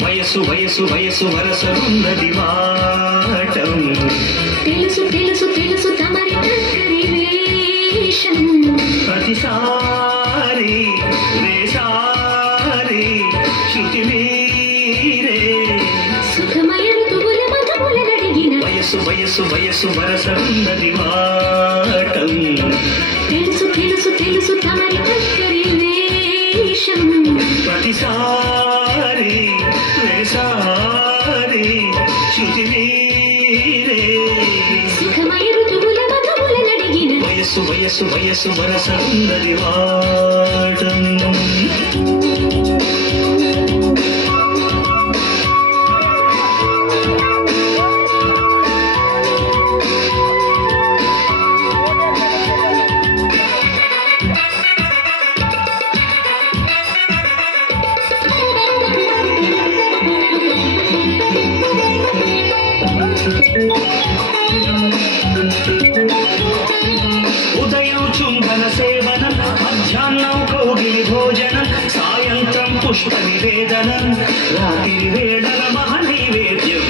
వయసు వయసు వయసు వరసలున్నది వాటం తెలుసు తెలుసు తెలుసు తమరి టక్కరి వేషం ప్రతిసారి వేసారి శృతి మీరే సుఖమయ ఋతువుల మధువుల నడిగిన వయసు వయసు వయసు వరసలున్నది వాటం తెలుసు తెలుసు తెలుసు తమరి టక్కరి వేషం ప్రతిసారి వేసారి శృతి మీరే సుఖమయ ఋతువుల మధువుల నడిగిన వయసు వయసు వయసు వరసలున్నది వాటం ఉదయం చుంబన సేవనం మధ్యాహ్నం కౌగిలి భోజనం సాయంత్రం పుష్ప నివేదనం రాత్రి వేళల మహనైవేద్యం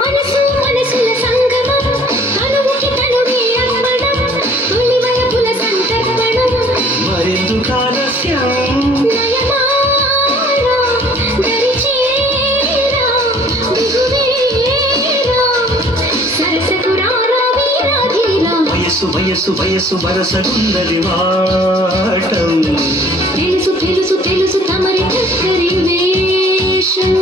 మనసు మనసుల సంగమం తనువుకి తనువే అర్పణం తొలి వలపుల సంతర్పణం మరెందుకు ఆలస్యం నయమారా దరిచేరా దిగువేరా సరసకురారా వీరాధీరా వయసు వయసు వయసు వరసలున్నది వాటం తెలుసు తెలుసు తెలుసు తమరి టక్కరి వేషం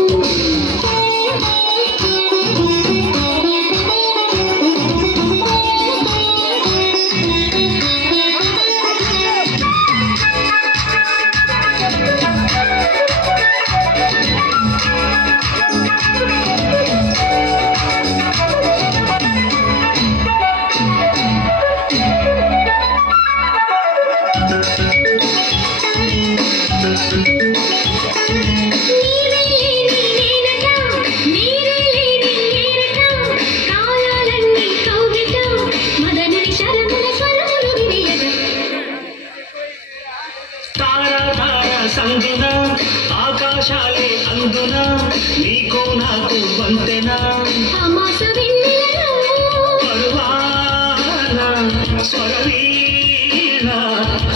సందున ఆకాశాలే అందున నీకు నాకు వంతెన పరువాన స్వరవీణ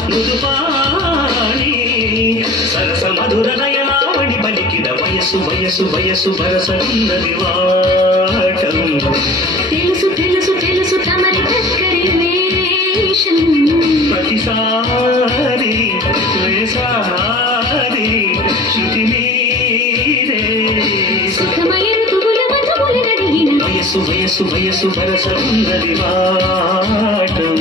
మృదుపాణి సరస మధుర నయనావళి పలికిన వయసు వయసు వయసు వరసలున్నది వాటం తెలుసు తెలుసు తెలుసు తమరి టక్కరి వేషం ప్రతిసారి వేసారి శృతి మీరే సుఖమయ ఋతువుల మధువుల నడిగిన వయసు వయసు వయసు వరసలున్నది వాటం